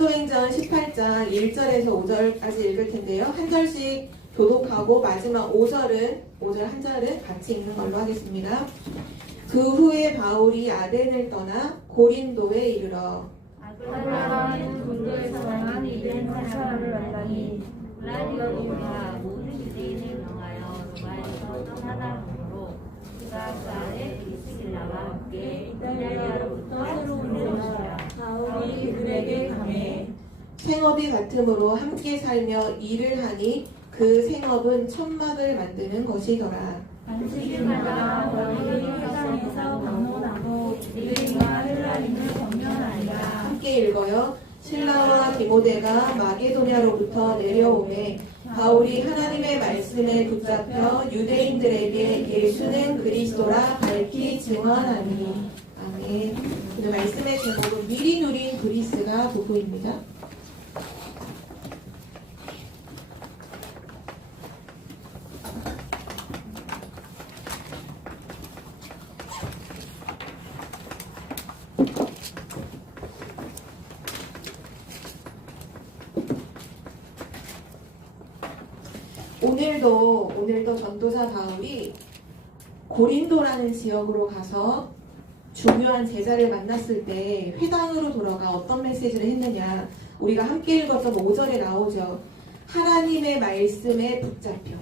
사도행전 18장 1절에서 5절까지 읽을 텐데요. 한 절씩 교독하고 마지막 5절 한 절은 같이 읽는 걸로 하겠습니다. 그 후에 바울이 아덴을 떠나 고린도에 이르러 아굴라라는 군도에서 당한 이된 사람을 만나니 라디오니가 모든 유대인을 명하여 로마에서 떠나다 보므로 그가 그 안에 브리스길라와 함께 이탈리아로부터 새로운 것이라. 바울이 그들에게 강해 생업이 같으므로 함께 살며 일을 하니 그 생업은 천막을 만드는 것이더라. 안식일마다 너희의 회당에서 방문하고 유대인과 헬라인을 권면하니라. 함께 읽어요. 실라와 디모데가 마게도냐로부터 내려오매 바울이 하나님의 말씀에 붙잡혀 유대인들에게 예수는 그리스도라 밝히 증언하니. 아멘. 오늘 말씀의 제목은 미리 누린 그리스가 부부입니다. 오늘도 전도사 바울이 고린도라는 지역으로 가서 중요한 제자를 만났을 때 회당으로 돌아가 어떤 메시지를 했느냐. 우리가 함께 읽었던 5절에 나오죠. 하나님의 말씀에 붙잡혀.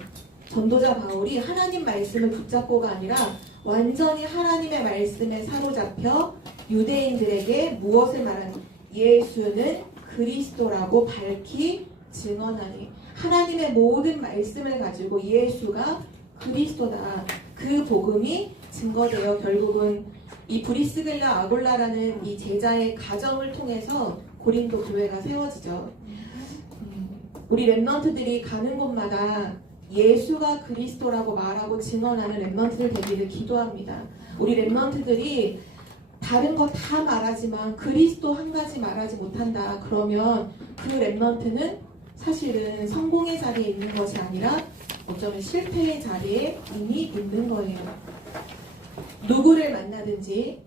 전도자 바울이 하나님 말씀을 붙잡고가 아니라 완전히 하나님의 말씀에 사로잡혀 유대인들에게 무엇을 말하는 예수는 그리스도라고 밝히 증언하니. 하나님의 모든 말씀을 가지고 예수가 그리스도다. 그 복음이 증거되어 결국은 이 브리스길라 아굴라라는 이 제자의 가정을 통해서 고린도 교회가 세워지죠. 우리 랩런트들이 가는 곳마다 예수가 그리스도라고 말하고 증언하는 랩런트들 되기를 기도합니다. 우리 랩런트들이 다른 거 다 말하지만 그리스도 한 가지 말하지 못한다. 그러면 그 랩런트는 사실은 성공의 자리에 있는 것이 아니라 어쩌면 실패의 자리에 이미 있는 거예요. 누구를 만나든지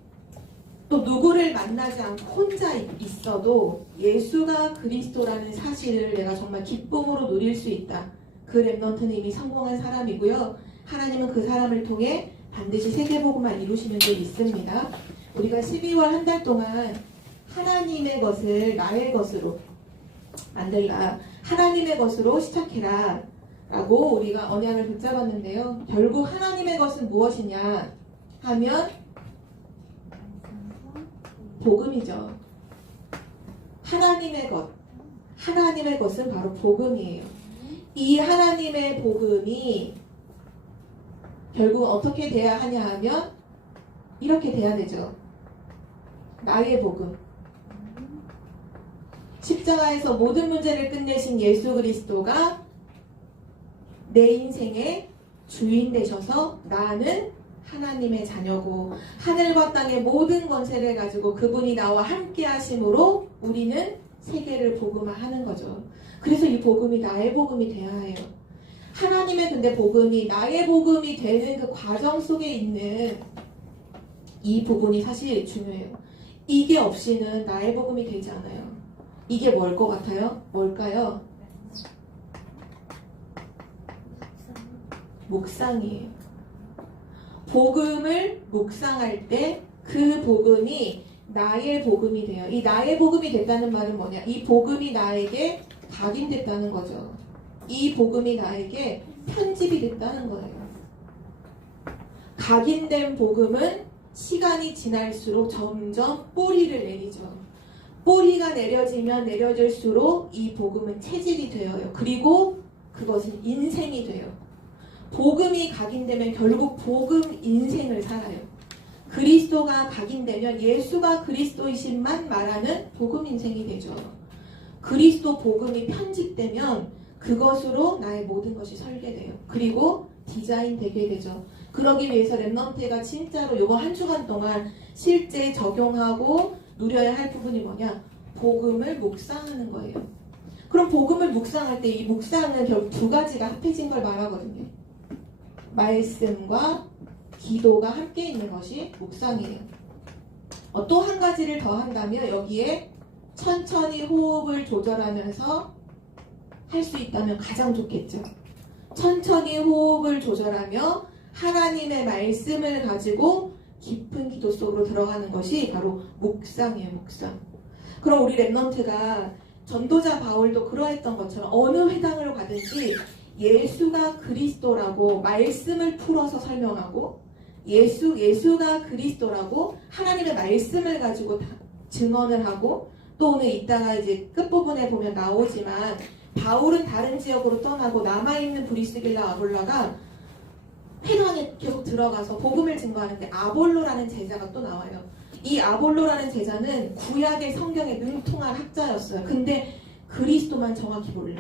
또 누구를 만나지 않고 혼자 있어도 예수가 그리스도라는 사실을 내가 정말 기쁨으로 누릴 수 있다. 그 랩런트는 이미 성공한 사람이고요. 하나님은 그 사람을 통해 반드시 세계복음만 이루시는 줄 믿습니다. 우리가 12월 한 달 동안 하나님의 것을 나의 것으로 만들라. 하나님의 것으로 시작해라 라고 우리가 언약을 붙잡았는데요. 결국 하나님의 것은 무엇이냐 하면 복음이죠. 하나님의 것은 바로 복음이에요. 이 하나님의 복음이 결국 어떻게 돼야 하냐 하면 이렇게 돼야 되죠. 나의 복음. 십자가에서 모든 문제를 끝내신 예수 그리스도가 내 인생의 주인 되셔서 나는 하나님의 자녀고 하늘과 땅의 모든 권세를 가지고 그분이 나와 함께 하심으로 우리는 세계를 복음화하는 거죠. 그래서 이 복음이 나의 복음이 돼야 해요. 하나님의 근데 복음이 나의 복음이 되는 그 과정 속에 있는 이 부분이 사실 중요해요. 이게 없이는 나의 복음이 되지 않아요. 이게 뭘 것 같아요? 뭘까요? 묵상이에요. 복음을 묵상할 때 그 복음이 나의 복음이 돼요. 이 나의 복음이 됐다는 말은 뭐냐? 이 복음이 나에게 각인됐다는 거죠. 이 복음이 나에게 편집이 됐다는 거예요. 각인된 복음은 시간이 지날수록 점점 뿌리를 내리죠. 뿌리가 내려지면 내려질수록 이 복음은 체질이 되어요. 그리고 그것은 인생이 돼요. 복음이 각인되면 결국 복음 인생을 살아요. 그리스도가 각인되면 예수가 그리스도이신만 말하는 복음 인생이 되죠. 그리스도 복음이 편집되면 그것으로 나의 모든 것이 설계돼요. 그리고 디자인 되게 되죠. 그러기 위해서 랩넌트가 진짜로 이거 한 주간 동안 실제 적용하고 누려야 할 부분이 뭐냐? 복음을 묵상하는 거예요. 그럼 복음을 묵상할 때 이 묵상은 결국 두 가지가 합해진 걸 말하거든요. 말씀과 기도가 함께 있는 것이 묵상이에요. 또 한 가지를 더 한다면 여기에 천천히 호흡을 조절하면서 할 수 있다면 가장 좋겠죠. 천천히 호흡을 조절하며 하나님의 말씀을 가지고 깊은 기도 속으로 들어가는 것이 바로 묵상이에요. 묵상. 그럼 우리 랩넌트가 전도자 바울도 그러했던 것처럼 어느 회당으로 가든지 예수가 그리스도라고 말씀을 풀어서 설명하고 예수가 그리스도라고 하나님의 말씀을 가지고 증언을 하고, 또 오늘 이따가 이제 끝부분에 보면 나오지만 바울은 다른 지역으로 떠나고 남아있는 브리스길라 아볼라가 회당에 계속 들어가서 복음을 증거하는데 아볼로라는 제자가 또 나와요. 이 아볼로라는 제자는 구약의 성경에 능통한 학자였어요. 근데 그리스도만 정확히 몰라.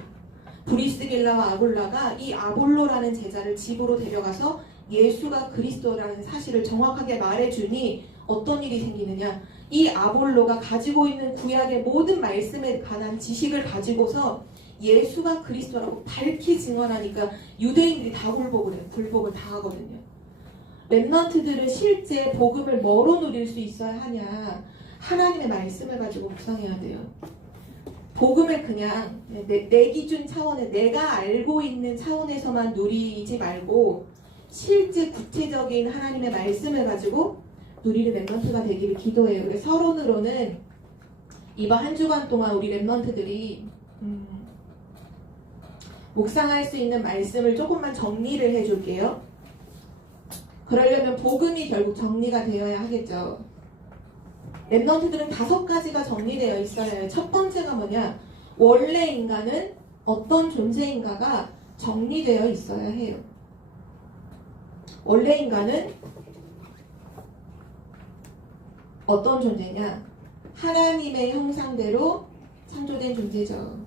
브리스길라와 아볼라가 이 아볼로라는 제자를 집으로 데려가서 예수가 그리스도라는 사실을 정확하게 말해주니 어떤 일이 생기느냐. 이 아볼로가 가지고 있는 구약의 모든 말씀에 관한 지식을 가지고서 예수가 그리스도라고 밝히 증언하니까 유대인들이 다 굴복을 해요. 굴복을 다 하거든요. 랩넌트들은 실제 복음을 뭐로 누릴 수 있어야 하냐. 하나님의 말씀을 가지고 묵상해야 돼요. 복음을 그냥 내 기준 차원에 내가 알고 있는 차원에서만 누리지 말고 실제 구체적인 하나님의 말씀을 가지고 누리는 랩넌트가 되기를 기도해요. 그래서 서론으로는 이번 한 주간 동안 우리 랩넌트들이 묵상할 수 있는 말씀을 조금만 정리를 해줄게요. 그러려면 복음이 결국 정리가 되어야 하겠죠. 랩넌트들은 5가지가 정리되어 있어야 해요. 첫 번째가 뭐냐? 원래 인간은 어떤 존재인가가 정리되어 있어야 해요. 원래 인간은 어떤 존재냐? 하나님의 형상대로 창조된 존재죠.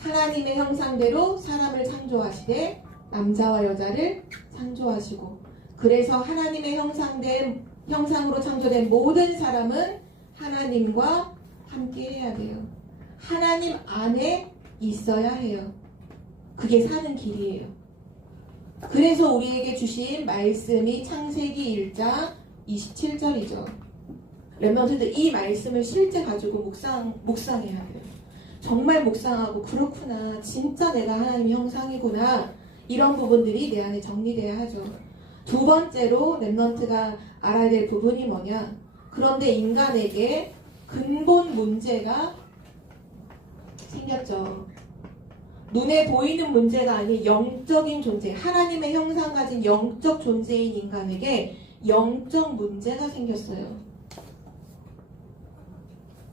하나님의 형상대로 사람을 창조하시되 남자와 여자를 창조하시고, 그래서 하나님의 형상으로 창조된 모든 사람은 하나님과 함께 해야 돼요. 하나님 안에 있어야 해요. 그게 사는 길이에요. 그래서 우리에게 주신 말씀이 창세기 1장 27절이죠. 랩넌트들 이 말씀을 실제 가지고 묵상해야 돼요. 정말 묵상하고 그렇구나, 진짜 내가 하나님의 형상이구나, 이런 부분들이 내 안에 정리돼야 하죠. 두 번째로 랩넌트가 알아야 될 부분이 뭐냐? 그런데 인간에게 근본 문제가 생겼죠. 눈에 보이는 문제가 아닌 영적인 존재, 하나님의 형상 가진 영적 존재인 인간에게 영적 문제가 생겼어요.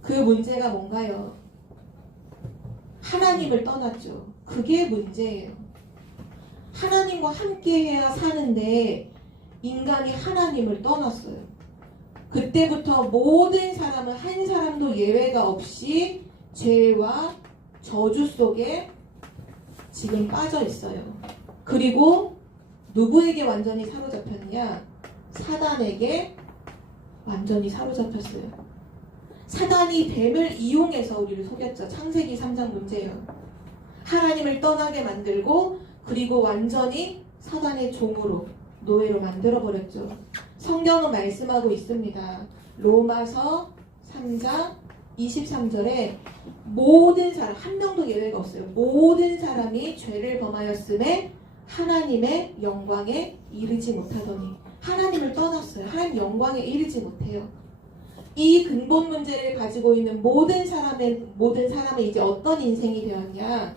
그 문제가 뭔가요? 하나님을 떠났죠. 그게 문제예요. 하나님과 함께 해야 사는데 인간이 하나님을 떠났어요. 그때부터 모든 사람은 한 사람도 예외가 없이 죄와 저주 속에 지금 빠져 있어요. 그리고 누구에게 완전히 사로잡혔냐? 사단에게 완전히 사로잡혔어요. 사단이 뱀을 이용해서 우리를 속였죠. 창세기 3장 문제예요. 하나님을 떠나게 만들고 그리고 완전히 사단의 종으로, 노예로 만들어버렸죠. 성경은 말씀하고 있습니다. 로마서 3장 23절에 모든 사람, 한 명도 예외가 없어요. 모든 사람이 죄를 범하였음에 하나님의 영광에 이르지 못하더니, 하나님을 떠났어요. 하나님 영광에 이르지 못해요. 이 근본 문제를 가지고 있는 모든 사람의 이제 어떤 인생이 되었냐?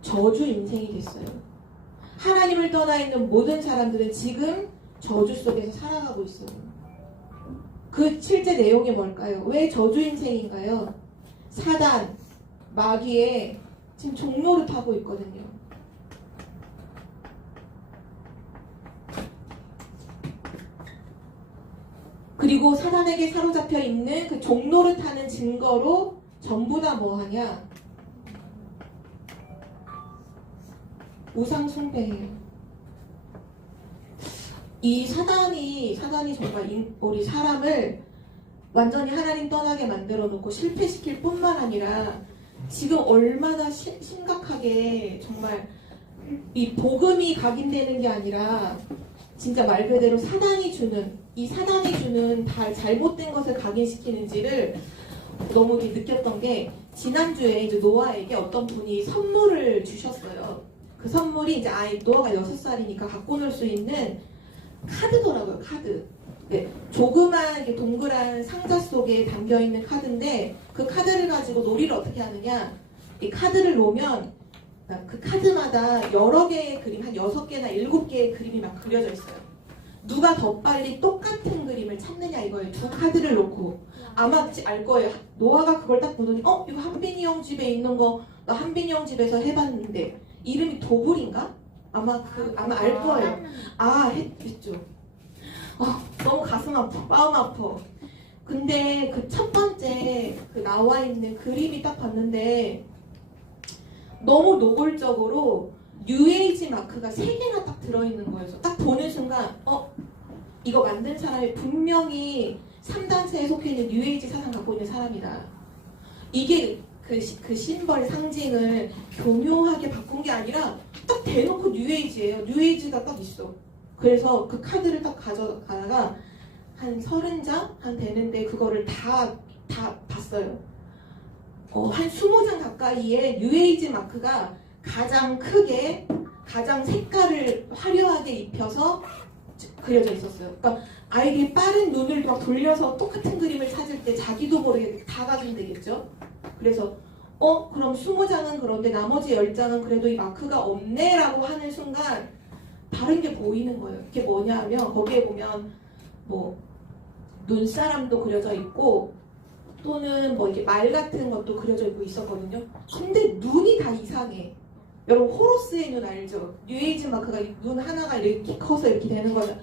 저주 인생이 됐어요. 하나님을 떠나 있는 모든 사람들은 지금 저주 속에서 살아가고 있어요. 그 실제 내용이 뭘까요? 왜 저주 인생인가요? 사단, 마귀의 지금 종노릇하고 있거든요. 그리고 사단에게 사로잡혀 있는 그 종노릇하는 증거로 전부 다 뭐하냐? 우상 숭배예요. 이 사단이 정말 우리 사람을 완전히 하나님 떠나게 만들어 놓고 실패시킬 뿐만 아니라 지금 얼마나 심각하게 정말 이 복음이 각인되는 게 아니라 진짜 말 그대로 사단이 주는 다 잘못된 것을 각인시키는지를 너무 느꼈던 게, 지난주에 이제 노아에게 어떤 분이 선물을 주셨어요. 그 선물이 이제 노아가 6살이니까 갖고 놀 수 있는 카드더라고요. 카드. 네, 조그만 이렇게 동그란 상자 속에 담겨 있는 카드인데, 그 카드를 가지고 놀이를 어떻게 하느냐, 이 카드를 놓으면 그 카드마다 여러 개의 그림, 한 6개나 7개의 그림이 막 그려져 있어요. 누가 더 빨리 똑같은 그림을 찾느냐 이거예요. 두 카드를 놓고. 아마 알 거예요. 노아가 그걸 딱 보더니 이거 한빈이 형 집에 있는 거 나 한빈이 형 집에서 해봤는데 이름이 도불인가? 아마 알 거예요. 했죠. 너무 가슴 아파, 마음 아파. 근데 그 첫 번째 그 나와 있는 그림이 딱 봤는데 너무 노골적으로 뉴에이지 마크가 3개나 딱 들어있는 거예요. 딱 보는 순간 이거 만든 사람이 분명히 3단체에 속해 있는 뉴에이지 사상 갖고 있는 사람이다. 이게 그 심벌 상징을 교묘하게 바꾼 게 아니라 딱 대놓고 뉴에이지예요. 뉴에이지가 딱 있어. 그래서 그 카드를 딱 가져가다가 한 30장 한 되는데 그거를 다 봤어요. 한 20장 가까이에 뉴에이지 마크가 가장 크게, 가장 색깔을 화려하게 입혀서 그려져 있었어요. 그러니까 아이들이 빠른 눈을 막 돌려서 똑같은 그림을 찾을 때 자기도 모르게 다 각인되겠죠. 그래서 그럼 20장은 그런데 나머지 10장은 그래도 이 마크가 없네 라고 하는 순간 다른 게 보이는 거예요. 그게 뭐냐 하면 거기에 보면 뭐 눈사람도 그려져 있고 또는 뭐 이게 말 같은 것도 그려져 있고 있었거든요. 근데 눈이 다 이상해. 여러분 호로스의 눈 알죠? 뉴에이지 마크가 눈 하나가 이렇게 커서 이렇게 되는 거죠.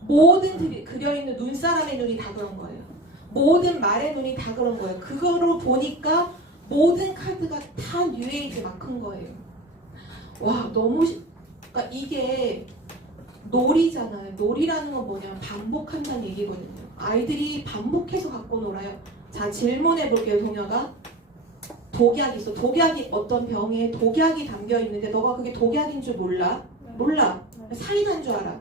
모든 그려있는 눈사람의 눈이 다 그런 거예요. 모든 말의 눈이 다 그런 거예요. 그거로 보니까 모든 카드가 다 뉴에이지 마크인 거예요. 와 그러니까 이게 놀이잖아요. 놀이라는 건 뭐냐면 반복한다는 얘기거든요. 아이들이 반복해서 갖고 놀아요. 자, 질문해 볼게요. 동혁아. 독약이 있어. 독약이 어떤 병에 독약이 담겨 있는데 너가 그게 독약인 줄 몰라? 몰라. 사이다인 줄 알아.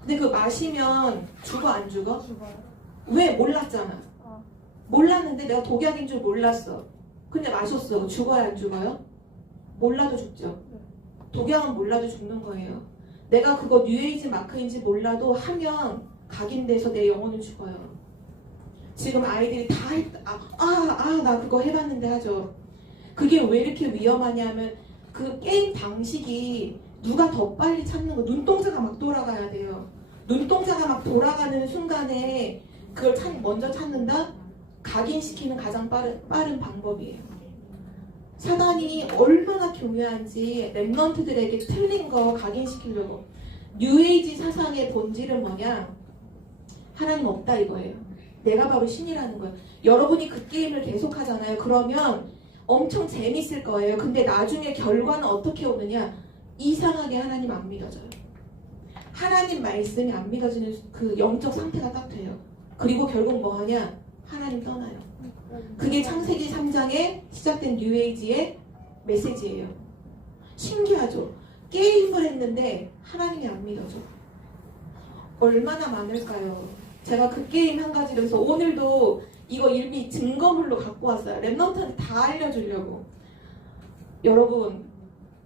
근데 그거 마시면 죽어 안 죽어? 죽어요. 왜? 몰랐잖아. 몰랐는데 내가 독약인 줄 몰랐어. 근데 마셨어. 죽어야 안 죽어요? 몰라도 죽죠. 독약은 몰라도 죽는 거예요. 내가 그거 뉴에이지 마크인지 몰라도 하면 각인돼서 내 영혼은 죽어요. 지금 아이들이 다 했다. 나 그거 해봤는데 하죠. 그게 왜 이렇게 위험하냐면 그 게임 방식이 누가 더 빨리 찾는 거, 눈동자가 막 돌아가야 돼요. 눈동자가 막 돌아가는 순간에 그걸 먼저 찾는다? 각인시키는 가장 빠른 방법이에요. 사단이 얼마나 교묘한지 랩런트들에게 틀린 거 각인시키려고. 뉴에이지 사상의 본질은 뭐냐? 하나님 없다 이거예요. 내가 바로 신이라는 거예요. 여러분이 그 게임을 계속 하잖아요. 그러면 엄청 재밌을 거예요. 근데 나중에 결과는 어떻게 오느냐? 이상하게 하나님 안 믿어져요. 하나님 말씀이 안 믿어지는 그 영적 상태가 딱 돼요. 그리고 결국 뭐 하냐? 하나님 떠나요. 그게 창세기 3장에 시작된 뉴에이지의 메시지예요. 신기하죠? 게임을 했는데 하나님이 안 믿어져. 얼마나 많을까요? 제가 그 게임 한 가지로 해서 오늘도 이거 이미 증거물로 갖고 왔어요. 랩런트한테 다 알려주려고. 여러분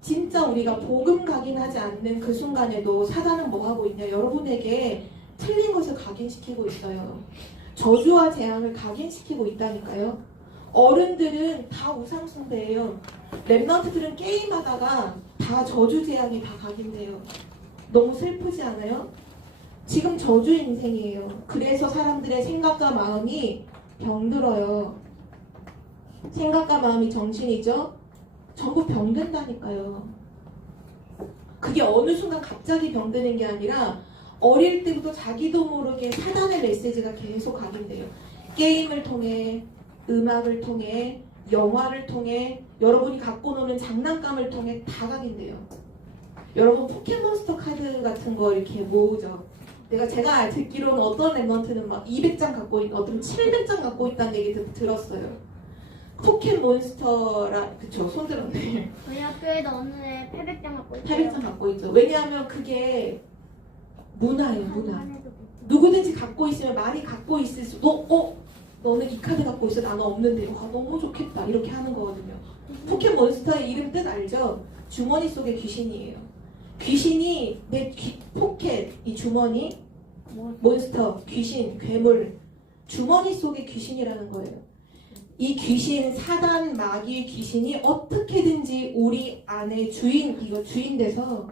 진짜 우리가 복음 각인하지 않는 그 순간에도 사단은 뭐 하고 있냐? 여러분에게 틀린 것을 각인시키고 있어요. 저주와 재앙을 각인시키고 있다니까요. 어른들은 다 우상숭배예요. 랩런트들은 게임하다가 다 저주 재앙이 다 각인돼요. 너무 슬프지 않아요? 지금 저주 인생이에요. 그래서 사람들의 생각과 마음이 병들어요. 생각과 마음이 정신이죠? 전부 병든다니까요. 그게 어느 순간 갑자기 병드는 게 아니라 어릴 때부터 자기도 모르게 사단의 메시지가 계속 각인돼요. 게임을 통해, 음악을 통해, 영화를 통해, 여러분이 갖고 노는 장난감을 통해 다 각인돼요. 여러분 포켓몬스터 카드 같은 거 이렇게 모으죠. 제가 듣기로는 어떤 랩런트는 막 200장 갖고 있는, 어떤 700장 갖고 있다는 얘기 들었어요. 포켓몬스터라, 그쵸, 손 들었네. 저희 학교에도 어느 애 800장 갖고 있어요. 800장 갖고 있죠. 왜냐하면 그게 문화예요, 문화. 누구든지 갖고 있으면 많이 갖고 있을 수도, 너는 이 카드 갖고 있어, 나는 없는데, 와, 너무 좋겠다. 이렇게 하는 거거든요. 포켓몬스터의 이름 뜻 알죠? 주머니 속에 귀신이에요. 귀신이 내 포켓, 이 주머니, 몬스터, 귀신, 괴물, 주머니 속에 귀신이라는 거예요. 이 귀신, 사단, 마귀, 귀신이 어떻게든지 우리 안에 주인 돼서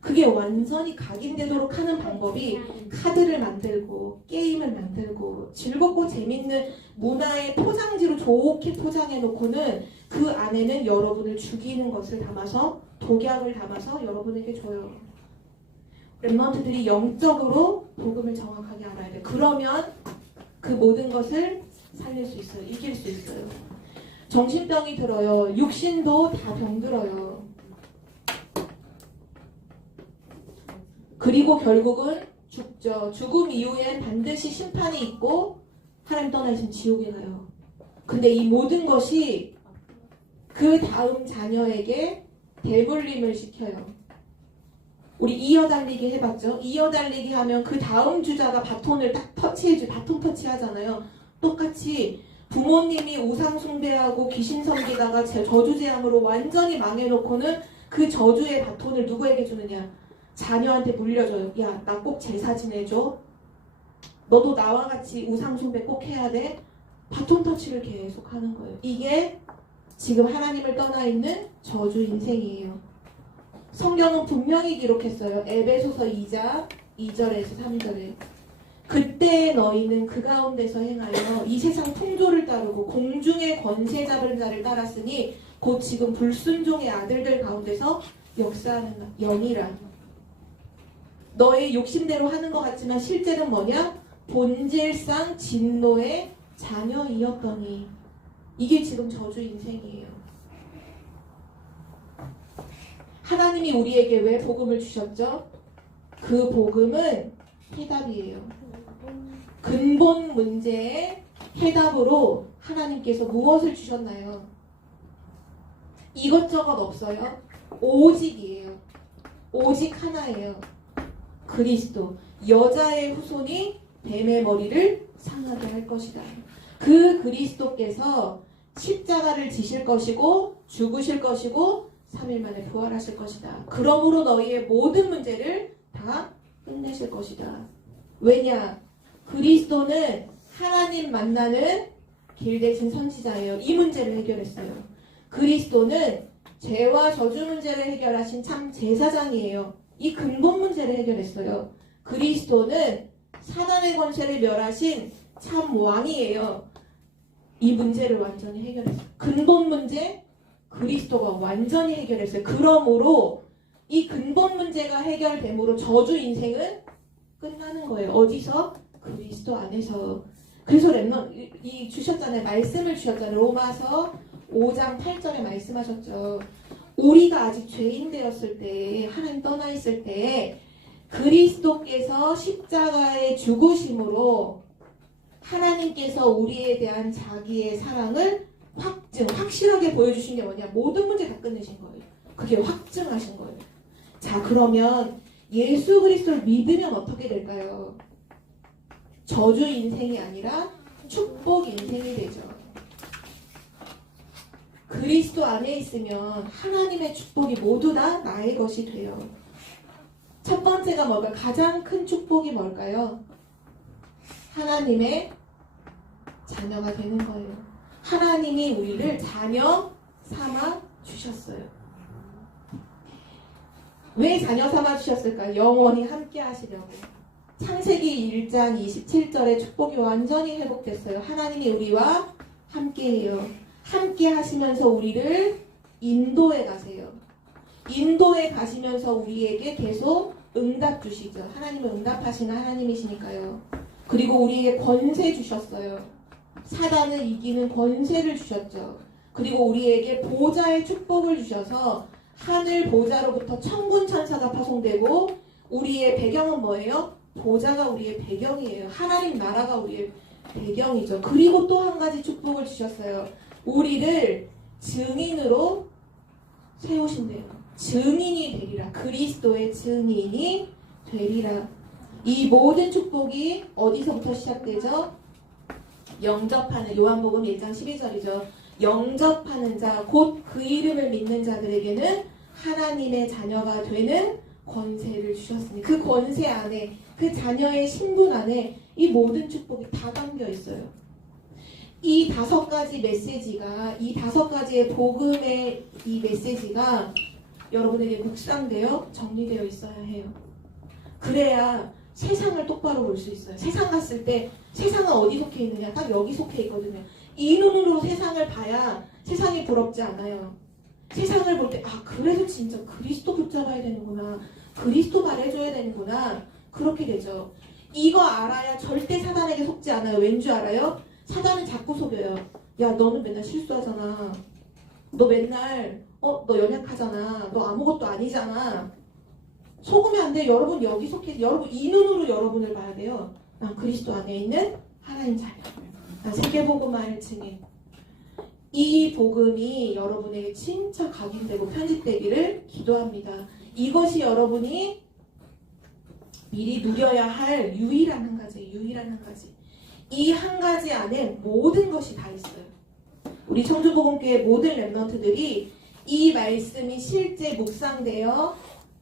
그게 완전히 각인되도록 하는 방법이 카드를 만들고 게임을 만들고 즐겁고 재밌는 문화의 포장지로 좋게 포장해 놓고는 그 안에는 여러분을 죽이는 것을 담아서 독약을 담아서 여러분에게 줘요. 렘넌트들이 영적으로 복음을 정확하게 알아야 돼요. 그러면 그 모든 것을 살릴 수 있어요. 이길 수 있어요. 정신병이 들어요. 육신도 다 병들어요. 그리고 결국은 죽죠. 죽음 이후엔 반드시 심판이 있고 하나님 떠나 있으면 지옥에 가요. 근데 이 모든 것이 그 다음 자녀에게 대물림을 시켜요. 우리 이어달리기 해봤죠? 이어달리기 하면 그 다음 주자가 바톤을 딱 바톤 터치하잖아요. 똑같이 부모님이 우상 숭배하고 귀신 섬기다가 저주재앙으로 완전히 망해놓고는 그 저주의 바톤을 누구에게 주느냐? 자녀한테 물려줘요. 야, 나 꼭 제사 지내줘. 너도 나와 같이 우상 숭배 꼭 해야 돼. 바톤 터치를 계속 하는 거예요. 이게 지금 하나님을 떠나 있는 저주 인생이에요. 성경은 분명히 기록했어요. 에베소서 2장 2절에서 3절에 그때 너희는 그 가운데서 행하여 이 세상 풍조를 따르고 공중의 권세 잡은 자를 따랐으니 곧 지금 불순종의 아들들 가운데서 역사하는 영이라. 너의 욕심대로 하는 것 같지만 실제는 뭐냐? 본질상 진노의 자녀이었더니. 이게 지금 저주 인생이에요. 하나님이 우리에게 왜 복음을 주셨죠? 그 복음은 해답이에요. 근본 문제의 해답으로 하나님께서 무엇을 주셨나요? 이것저것 없어요. 오직이에요. 오직 하나예요. 그리스도. 여자의 후손이 뱀의 머리를 상하게 할 것이다. 그 그리스도께서 십자가를 지실 것이고 죽으실 것이고 3일 만에 부활하실 것이다. 그러므로 너희의 모든 문제를 다 끝내실 것이다. 왜냐? 그리스도는 하나님 만나는 길 대신 선지자예요. 이 문제를 해결했어요. 그리스도는 죄와 저주 문제를 해결하신 참 제사장이에요. 이 근본 문제를 해결했어요. 그리스도는 사단의 권세를 멸하신 참 왕이에요. 이 문제를 완전히 해결했어요. 근본 문제 그리스도가 완전히 해결했어요. 그러므로 이 근본 문제가 해결됨으로 저주 인생은 끝나는 거예요. 어디서? 그리스도 안에서. 그래서 이 주셨잖아요. 말씀을 주셨잖아요. 로마서 5장 8절에 말씀하셨죠. 우리가 아직 죄인 되었을 때, 하나님 떠나 있을 때 그리스도께서 십자가의 죽으심으로 하나님께서 우리에 대한 자기의 사랑을 확실하게 보여주신 게 뭐냐? 모든 문제 다 끝내신 거예요. 그게 확증하신 거예요. 자, 그러면 예수 그리스도를 믿으면 어떻게 될까요? 저주 인생이 아니라 축복 인생이 되죠. 그리스도 안에 있으면 하나님의 축복이 모두 다 나의 것이 돼요. 첫 번째가 뭘까요? 가장 큰 축복이 뭘까요? 하나님의 자녀가 되는 거예요. 하나님이 우리를 자녀 삼아 주셨어요. 왜 자녀 삼아 주셨을까요? 영원히 함께 하시려고. 창세기 1장 27절에 축복이 완전히 회복됐어요. 하나님이 우리와 함께해요. 함께 하시면서 우리를 인도해 가세요. 인도해 가시면서 우리에게 계속 응답 주시죠. 하나님은 응답하시는 하나님이시니까요. 그리고 우리에게 권세 주셨어요. 사단을 이기는 권세를 주셨죠. 그리고 우리에게 보좌의 축복을 주셔서 하늘 보좌로부터 천군 천사가 파송되고 우리의 배경은 뭐예요? 보좌가 우리의 배경이에요. 하나님 나라가 우리의 배경이죠. 그리고 또 한 가지 축복을 주셨어요. 우리를 증인으로 세우신대요. 증인이 되리라. 그리스도의 증인이 되리라. 이 모든 축복이 어디서부터 시작되죠? 영접하는, 요한복음 1장 12절이죠. 영접하는 자, 곧 그 이름을 믿는 자들에게는 하나님의 자녀가 되는 권세를 주셨으니, 그 권세 안에, 그 자녀의 신분 안에 이 모든 축복이 다 담겨 있어요. 이 5가지 메시지가, 이 5가지의 복음의 이 메시지가 여러분에게 묵상되어 정리되어 있어야 해요. 그래야 세상을 똑바로 볼 수 있어요. 세상 갔을 때 세상은 어디 속해 있느냐? 딱 여기 속해 있거든요. 이 눈으로 세상을 봐야 세상이 부럽지 않아요. 세상을 볼 때, 아, 그래도 진짜 그리스도 붙잡아야 되는구나. 그리스도 말해줘야 되는구나. 그렇게 되죠. 이거 알아야 절대 사단에게 속지 않아요. 왠 줄 알아요? 사단은 자꾸 속여요. 야, 너는 맨날 실수하잖아. 너 맨날, 너 연약하잖아. 너 아무것도 아니잖아. 속으면 안 돼. 여러분 여기 속해. 여러분 이 눈으로 여러분을 봐야 돼요. 난 그리스도 안에 있는 하나님 자녀. 난 세계복음화의 증인. 이 복음이 여러분에게 진짜 각인되고 편집되기를 기도합니다. 이것이 여러분이 미리 누려야 할 유일한 한 가지예요. 유일한 한 가지. 이 한 가지 안에 모든 것이 다 있어요. 우리 청주복음교회 모든 랩런트들이 이 말씀이 실제 묵상되어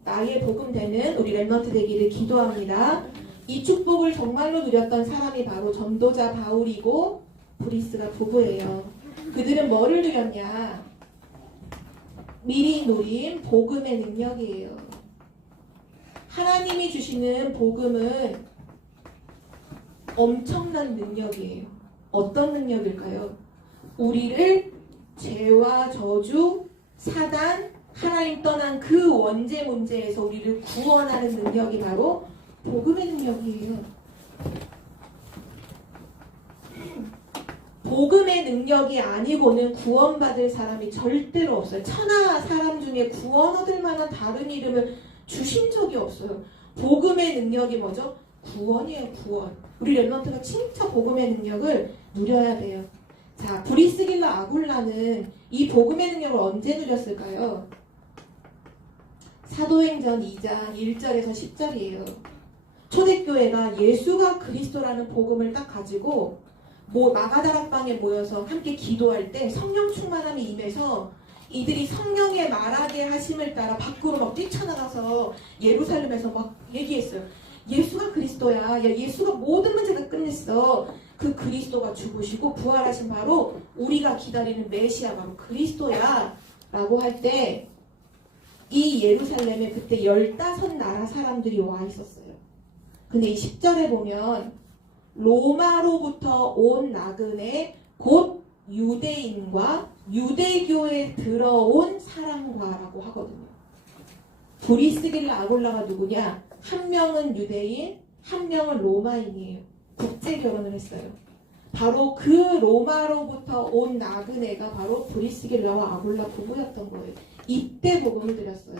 나의 복음 되는 우리 랩런트 되기를 기도합니다. 이 축복을 정말로 누렸던 사람이 바로 전도자 바울이고 브리스가 부부예요. 그들은 뭐를 누렸냐? 미리 누린 복음의 능력이에요. 하나님이 주시는 복음은 엄청난 능력이에요. 어떤 능력일까요? 우리를 죄와 저주, 사단, 하나님 떠난 그 원죄 문제에서 우리를 구원하는 능력이 바로 복음의 능력이에요. 복음의 능력이 아니고는 구원받을 사람이 절대로 없어요. 천하 사람 중에 구원 얻을 만한 다른 이름을 주신 적이 없어요. 복음의 능력이 뭐죠? 구원이에요, 구원. 우리 랩런트가 진짜 복음의 능력을 누려야 돼요. 자, 브리스길라 아굴라는 이 복음의 능력을 언제 누렸을까요? 사도행전 2장 1절에서 10절이에요. 초대교회가 예수가 그리스도라는 복음을 딱 가지고 마가다락방에 모여서 함께 기도할 때 성령 충만함이 임해서 이들이 성령의 말하게 하심을 따라 밖으로 막 뛰쳐나가서 예루살렘에서 막 얘기했어요. 예수가 그리스도야. 야, 예수가 모든 문제를 끝냈어. 그 그리스도가 죽으시고 부활하신 바로 우리가 기다리는 메시아 바로 그리스도야 라고 할 때 이 예루살렘에 그때 15나라 사람들이 와 있었어요. 근데 이 10절에 보면 로마로부터 온 나그네 곧 유대인과 유대교에 들어온 사람과라고 하거든요. 브리스길라 아굴라가 누구냐? 한 명은 유대인, 한 명은 로마인이에요. 국제 결혼을 했어요. 바로 그 로마로부터 온 나그네가 바로 브리스길라와 아굴라 부부였던 거예요. 이때 복음을 드렸어요.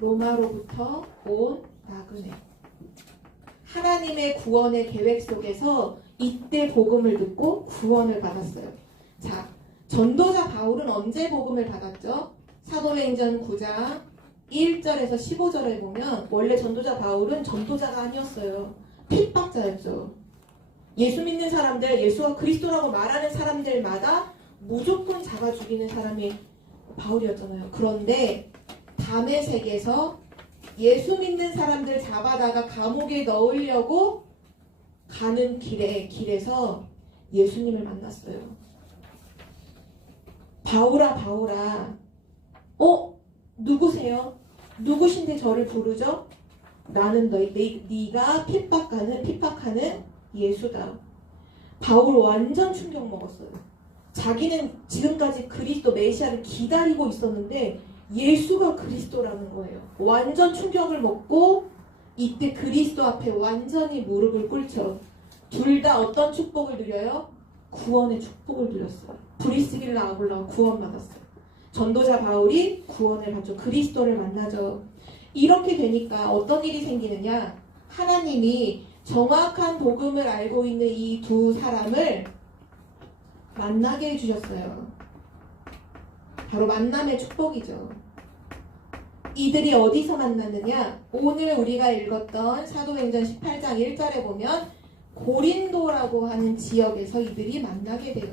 로마로부터 온 나그네. 하나님의 구원의 계획 속에서 이때 복음을 듣고 구원을 받았어요. 자, 전도자 바울은 언제 복음을 받았죠? 사도행전 9장 1절에서 15절에 보면 원래 전도자 바울은 전도자가 아니었어요. 핍박자였죠. 예수 믿는 사람들, 예수가 그리스도라고 말하는 사람들마다 무조건 잡아 죽이는 사람이 바울이었잖아요. 그런데 다메섹에서 예수 믿는 사람들 잡아다가 감옥에 넣으려고 가는 길에서 예수님을 만났어요. 바울아, 바울아. 누구세요? 누구신데 저를 부르죠? 나는 네가 핍박하는 예수다. 바울 완전 충격 먹었어요. 자기는 지금까지 그리스도 메시아를 기다리고 있었는데 예수가 그리스도라는 거예요. 완전 충격을 먹고 이때 그리스도 앞에 완전히 무릎을 꿇죠. 둘 다 어떤 축복을 누려요? 구원의 축복을 누렸어요. 브리스길라 아굴라가 구원받았어요. 전도자 바울이 구원을 받죠. 그리스도를 만나죠. 이렇게 되니까 어떤 일이 생기느냐? 하나님이 정확한 복음을 알고 있는 이 두 사람을 만나게 해주셨어요. 바로 만남의 축복이죠. 이들이 어디서 만났느냐? 오늘 우리가 읽었던 사도행전 18장 1절에 보면 고린도라고 하는 지역에서 이들이 만나게 돼요.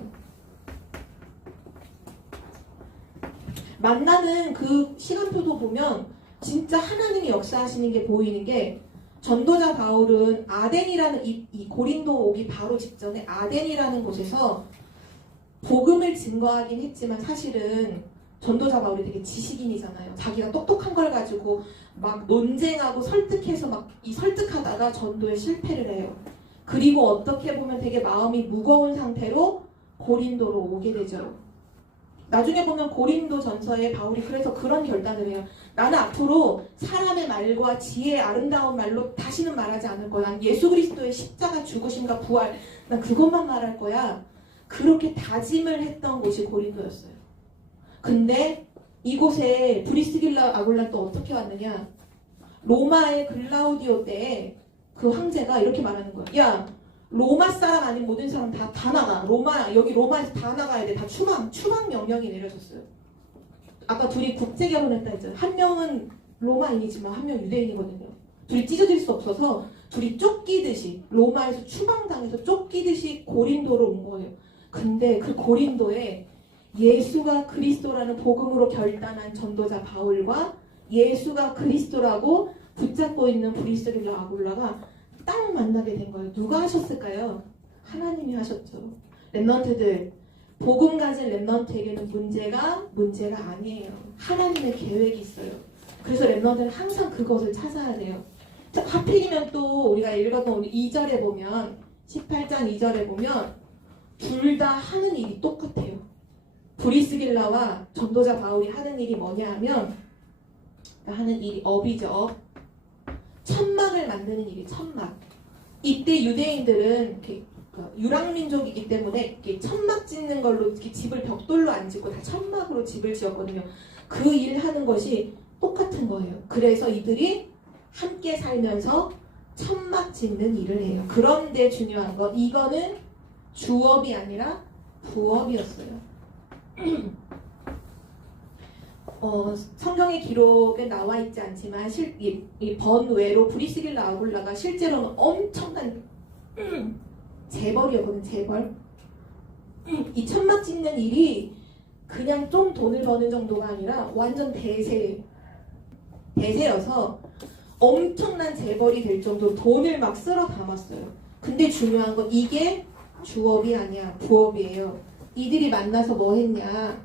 만나는 그 시간표도 보면 진짜 하나님이 역사하시는 게 보이는 게 전도자 바울은 아덴이라는 이 고린도 오기 바로 직전에 아덴이라는 곳에서 복음을 증거하긴 했지만 사실은 전도자 바울이 되게 지식인이잖아요. 자기가 똑똑한 걸 가지고 막 논쟁하고 설득해서 막 설득하다가 전도에 실패를 해요. 그리고 어떻게 보면 되게 마음이 무거운 상태로 고린도로 오게 되죠. 나중에 보면 고린도 전서에 바울이 그래서 그런 결단을 해요. 나는 앞으로 사람의 말과 지혜의 아름다운 말로 다시는 말하지 않을 거야. 난 예수 그리스도의 십자가 죽으심과 부활, 난 그것만 말할 거야. 그렇게 다짐을 했던 곳이 고린도였어요. 근데 이곳에 브리스길라 아굴라 또 어떻게 왔느냐? 로마의 글라우디오 때에 그 황제가 이렇게 말하는 거야. 야, 로마 사람 아닌 모든 사람 다 나가. 여기 로마에서 다 나가야 돼. 다 추방 명령이 내려졌어요. 아까 둘이 국제 결혼했다 했잖아요. 한 명은 로마인이지만 한 명 유대인이거든요. 둘이 찢어질 수 없어서 둘이 쫓기듯이 로마에서 추방당해서 쫓기듯이 고린도로 온 거예요. 근데 그 고린도에 예수가 그리스도라는 복음으로 결단한 전도자 바울과 예수가 그리스도라고 붙잡고 있는 브리스길라 아굴라가 딱 만나게 된 거예요. 누가 하셨을까요? 하나님이 하셨죠. 렘넌트들, 복음 가진 렘넌트에게는 문제가 아니에요. 하나님의 계획이 있어요. 그래서 렘넌트는 항상 그것을 찾아야 돼요. 자, 하필이면 또 우리가 읽었던 2절에 보면 18장 2절에 보면 둘 다 하는 일이 똑같아요. 브리스길라와 전도자 바울이 하는 일이 뭐냐 하면 하는 일이 업이죠. 천막을 만드는 일이 천막. 이때 유대인들은 유랑민족이기 때문에 천막 짓는 걸로 이렇게 집을 벽돌로 안 짓고 다 천막으로 집을 지었거든요. 그 일 하는 것이 똑같은 거예요. 그래서 이들이 함께 살면서 천막 짓는 일을 해요. 그런데 중요한 건 이거는 주업이 아니라 부업이었어요. 성경의 기록에 나와 있지 않지만 이 번외로 브리스길라 아굴라가 실제로는 엄청난 재벌이었거든요. 재벌. 이 천막 짓는 일이 그냥 좀 돈을 버는 정도가 아니라 완전 대세여서 엄청난 재벌이 될 정도로 돈을 막 쓸어 담았어요. 근데 중요한 건 이게 주업이 아니야, 부업이에요. 이들이 만나서 뭐 했냐?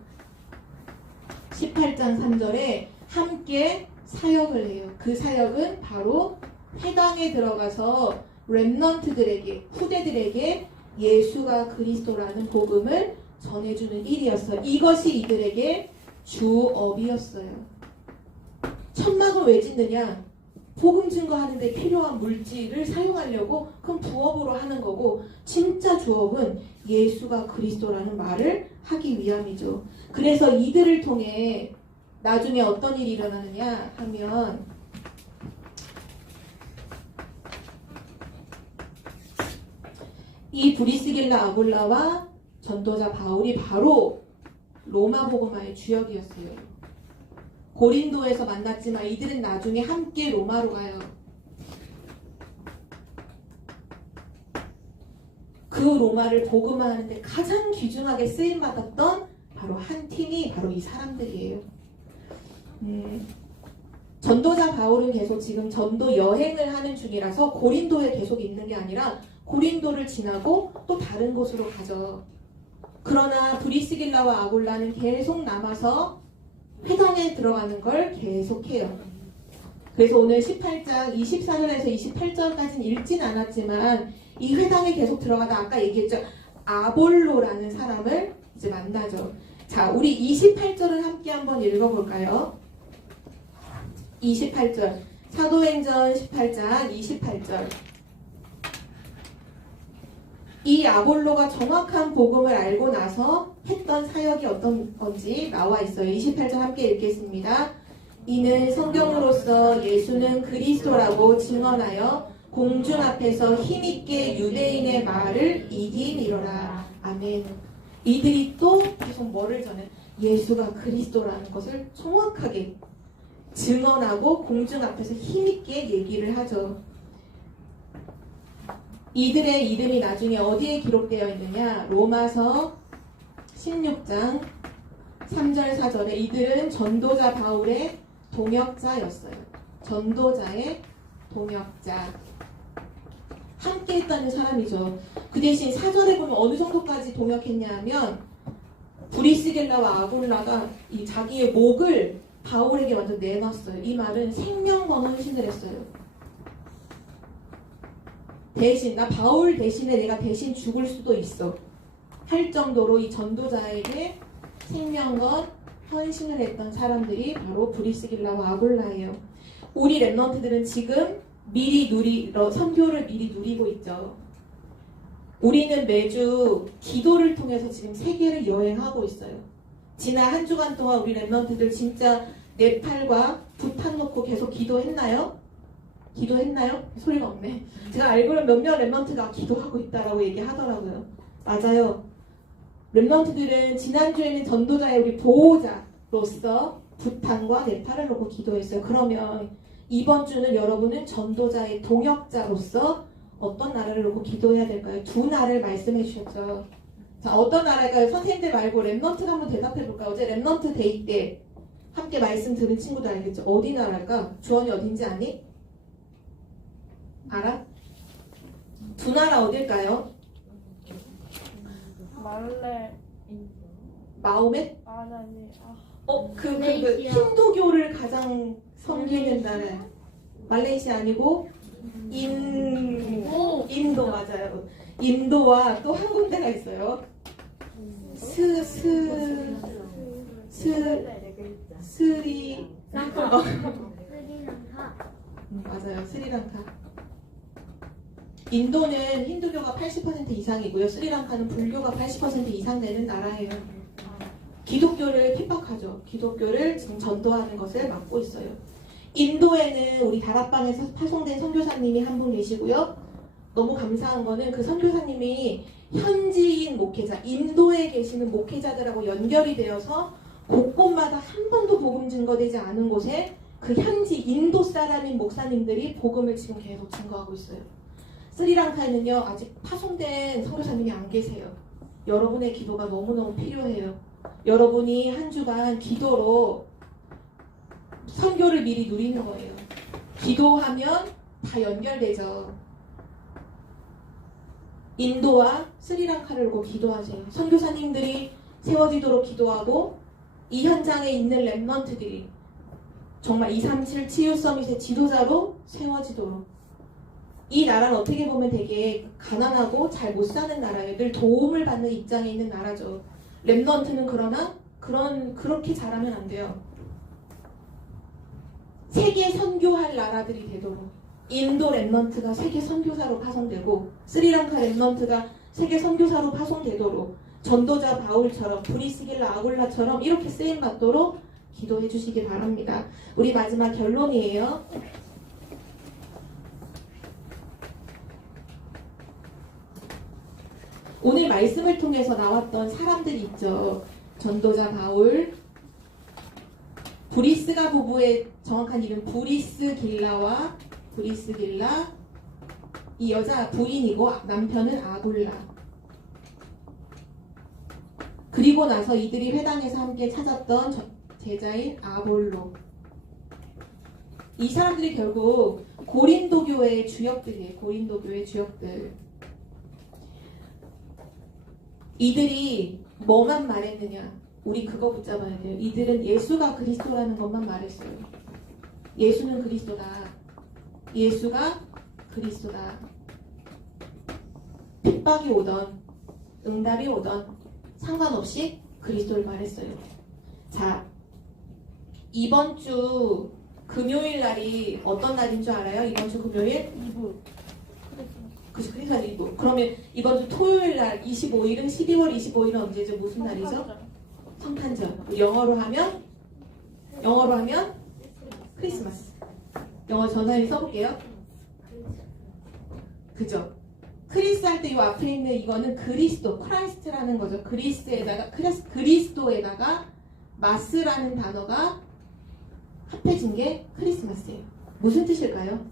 18장 3절에 함께 사역을 해요. 그 사역은 바로 회당에 들어가서 렘넌트들에게, 후대들에게 예수가 그리스도라는 복음을 전해주는 일이었어요. 이것이 이들에게 주업이었어요. 천막을 왜 짓느냐? 복음 증거하는 데 필요한 물질을 사용하려고 그럼 부업으로 하는 거고 진짜 주업은 예수가 그리스도라는 말을 하기 위함이죠. 그래서 이들을 통해 나중에 어떤 일이 일어나느냐 하면 이 브리스길라 아굴라와 전도자 바울이 바로 로마 복음화의 주역이었어요. 고린도에서 만났지만 이들은 나중에 함께 로마로 가요. 그 로마를 복음화하는데 가장 귀중하게 쓰임받았던 바로 한 팀이 바로 이 사람들이에요. 전도자 바울은 계속 지금 전도 여행을 하는 중이라서 고린도에 계속 있는 게 아니라 고린도를 지나고 또 다른 곳으로 가죠. 그러나 브리스길라와 아굴라는 계속 남아서 회당에 들어가는 걸 계속해요. 그래서 오늘 18장 24절에서 28절까지는 읽진 않았지만 이 회당에 계속 들어가다 아까 얘기했죠. 아볼로라는 사람을 이제 만나죠. 자, 우리 28절을 함께 한번 읽어볼까요? 28절. 사도행전 18장 28절. 이 아볼로가 정확한 복음을 알고 나서 했던 사역이 어떤 건지 나와 있어요. 28절 함께 읽겠습니다. 이는 성경으로서 예수는 그리스도라고 증언하여 공중 앞에서 힘있게 유대인의 말을 이기니로라. 아멘. 이들이 또 계속 뭐를 전해? 예수가 그리스도라는 것을 정확하게 증언하고 공중 앞에서 힘있게 얘기를 하죠. 이들의 이름이 나중에 어디에 기록되어 있느냐? 로마서 16장 3절 4절에 이들은 전도자 바울의 동역자였어요. 전도자의 동역자. 함께 했다는 사람이죠. 그 대신 4절에 보면 어느 정도까지 동역했냐 하면 브리스길라와 아굴라가 이 자기의 목을 바울에게 완전 내놨어요. 이 말은 생명과 헌신을 했어요. 대신 나 바울 대신에 내가 대신 죽을 수도 있어 할 정도로 이 전도자에게 생명과 헌신을 했던 사람들이 바로 브리스길라와 아굴라예요. 우리 랩런트들은 지금 선교를 미리 누리고 있죠. 우리는 매주 기도를 통해서 지금 세계를 여행하고 있어요. 지난 한 주간 동안 우리 랩런트들 진짜 네팔과 부탄 놓고 계속 기도했나요? 기도했나요? 소리가 없네. 제가 알고는 몇몇 랩런트가 기도하고 있다라고 얘기하더라고요. 맞아요. 랩런트들은 지난주에는 전도자의 우리 보호자로서 부탄과 네팔을 놓고 기도했어요. 그러면 이번 주는 여러분은 전도자의 동역자로서 어떤 나라를 놓고 기도해야 될까요? 두 나라를 말씀해 주셨죠. 자, 어떤 나라일까요? 선생님들 말고 랩런트가 한번 대답해 볼까요? 어제 랩런트 데이 때 함께 말씀 들은 친구들 알겠죠? 어디 나라일까? 주원이 어딘지 아니? 알아? 두 나라 어딜까요? 말레 마호멧? 아니 그 힌두교를 가장 섬기는 나라. 말레이시아 아니고 인도 맞아요. 인도와 또 한 군데가 있어요. 맞아요. 스리랑카. 인도는 힌두교가 80% 이상이고요. 스리랑카는 불교가 80% 이상 되는 나라예요. 기독교를 핍박하죠. 기독교를 지금 전도하는 것을 막고 있어요. 인도에는 우리 다락방에서 파송된 선교사님이 한 분 계시고요. 너무 감사한 거는 그 선교사님이 현지인 목회자, 인도에 계시는 목회자들하고 연결이 되어서 곳곳마다 한 번도 복음 증거되지 않은 곳에 그 현지 인도 사람인 목사님들이 복음을 지금 계속 증거하고 있어요. 스리랑카에는요 아직 파송된 선교사님이 안 계세요. 여러분의 기도가 너무너무 필요해요. 여러분이 한 주간 기도로 선교를 미리 누리는 거예요. 기도하면 다 연결되죠. 인도와 스리랑카를 놓고 기도하세요. 선교사님들이 세워지도록 기도하고 이 현장에 있는 랩런트들이 정말 237 치유 서밋의 지도자로 세워지도록. 이 나라는 어떻게 보면 되게 가난하고 잘 못 사는 나라예요. 늘 도움을 받는 입장에 있는 나라죠. 랩런트는 그러나 그렇게 잘하면 안 돼요. 세계 선교할 나라들이 되도록 인도 랩런트가 세계 선교사로 파송되고 스리랑카 랩런트가 세계 선교사로 파송되도록 전도자 바울처럼 브리스길라 아굴라처럼 이렇게 쓰임받도록 기도해 주시기 바랍니다. 우리 마지막 결론이에요. 오늘 말씀을 통해서 나왔던 사람들이 있죠. 전도자 바울, 브리스가 부부의 정확한 이름 브리스길라, 이 여자 부인이고 남편은 아굴라. 그리고 나서 이들이 회당에서 함께 찾았던 제자인 아볼로. 이 사람들이 결국 고린도교의 주역들이에요. 고린도교의 주역들. 이들이 뭐만 말했느냐? 우리 그거 붙잡아야 돼요. 이들은 예수가 그리스도라는 것만 말했어요. 예수는 그리스도다. 예수가 그리스도다. 핍박이 오던 응답이 오던 상관없이 그리스도를 말했어요. 자, 이번 주 금요일 날이 어떤 날인 줄 알아요? 이번 주 금요일? 2부. 그치, 크리스마스 2부. 그러면 이번 주 토요일 날 25일은 12월 25일은 언제죠? 무슨 날이죠? 성탄절. 영어로 하면 크리스마스. 영어 전사님이 써볼게요. 그죠? 크리스 할 때 이 앞에 있는 이거는 그리스도, 크라이스트라는 거죠. 그리스도에다가 마스라는 단어가 합해진 게 크리스마스예요. 무슨 뜻일까요?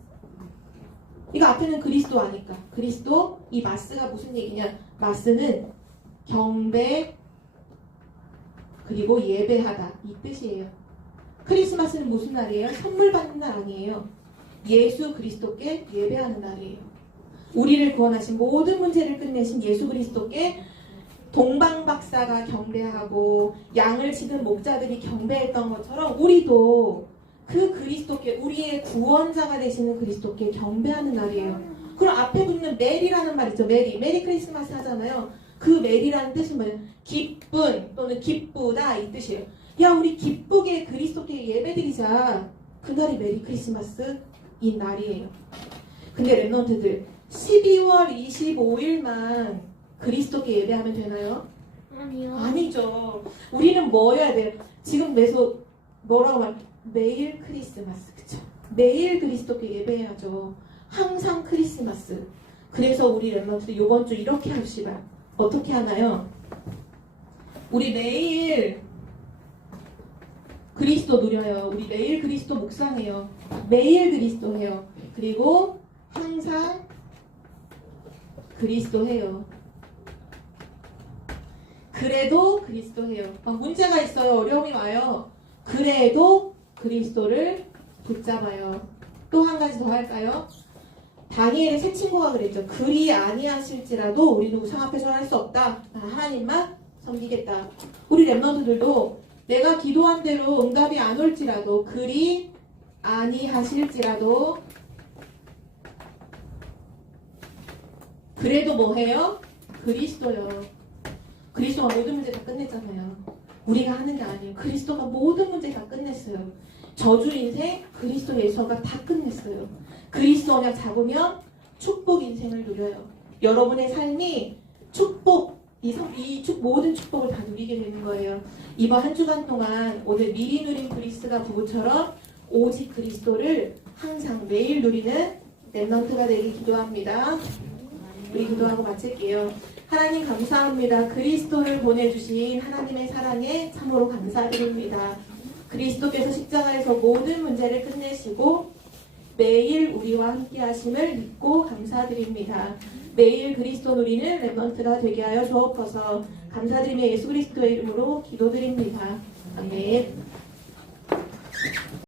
이거 앞에는 그리스도 아니까. 그리스도, 이 마스가 무슨 얘기냐? 마스는 경배, 그리고 예배하다. 이 뜻이에요. 크리스마스는 무슨 날이에요? 선물 받는 날 아니에요. 예수 그리스도께 예배하는 날이에요. 우리를 구원하신 모든 문제를 끝내신 예수 그리스도께 동방박사가 경배하고 양을 치는 목자들이 경배했던 것처럼 우리도 그 그리스도께, 우리의 구원자가 되시는 그리스도께 경배하는 날이에요. 그럼 앞에 붙는 메리라는 말 있죠. 메리 크리스마스 하잖아요. 그 메리라는 뜻은 뭐예요? 기쁜 또는 기쁘다 이 뜻이에요. 야, 우리 기쁘게 그리스도께 예배드리자. 그날이 메리 크리스마스 이 날이에요. 근데 랩런트들 12월 25일만 그리스도께 예배하면 되나요? 아니요. 아니죠. 우리는 뭐 해야 돼요? 지금 뭐라고 말? 매일 크리스마스, 그쵸? 매일 그리스도께 예배해야죠. 항상 크리스마스. 그래서 우리 랩런트들 이번 주 이렇게 합시다. 어떻게 하나요? 우리 매일 그리스도 누려요. 우리 매일 그리스도 묵상해요. 매일 그리스도 해요. 그리고 항상 그리스도 해요. 그래도 그리스도 해요. 막 문제가 있어요. 어려움이 와요. 그래도 그리스도를 붙잡아요. 또 한 가지 더 할까요? 다니엘의 세 친구가 그랬죠. 그리 아니하실지라도 우리는 우상 앞에서 할 수 없다. 나는 하나님만 섬기겠다. 우리 랩런트들도 내가 기도한 대로 응답이 안 올지라도 그리 아니하실지라도 그래도 뭐 해요? 그리스도요. 그리스도가 모든 문제 다 끝냈잖아요. 우리가 하는 게 아니에요. 그리스도가 모든 문제 다 끝냈어요. 저주 인생 그리스도 예수가 다 끝냈어요. 그리스도 언약 잡으면 축복 인생을 누려요. 여러분의 삶이 축복, 모든 축복을 다 누리게 되는 거예요. 이번 한 주간 동안 오늘 미리 누린 그리스가 부부처럼 오직 그리스도를 항상 매일 누리는 랩런트가 되길 기도합니다. 우리 기도하고 마칠게요. 하나님 감사합니다. 그리스도를 보내주신 하나님의 사랑에 참으로 감사드립니다. 그리스도께서 십자가에서 모든 문제를 끝내시고 매일 우리와 함께 하심을 믿고 감사드립니다. 매일 그리스도 누리는 랩런트가 되게 하여 주옵소서. 감사드리며 예수 그리스도의 이름으로 기도드립니다. 아멘.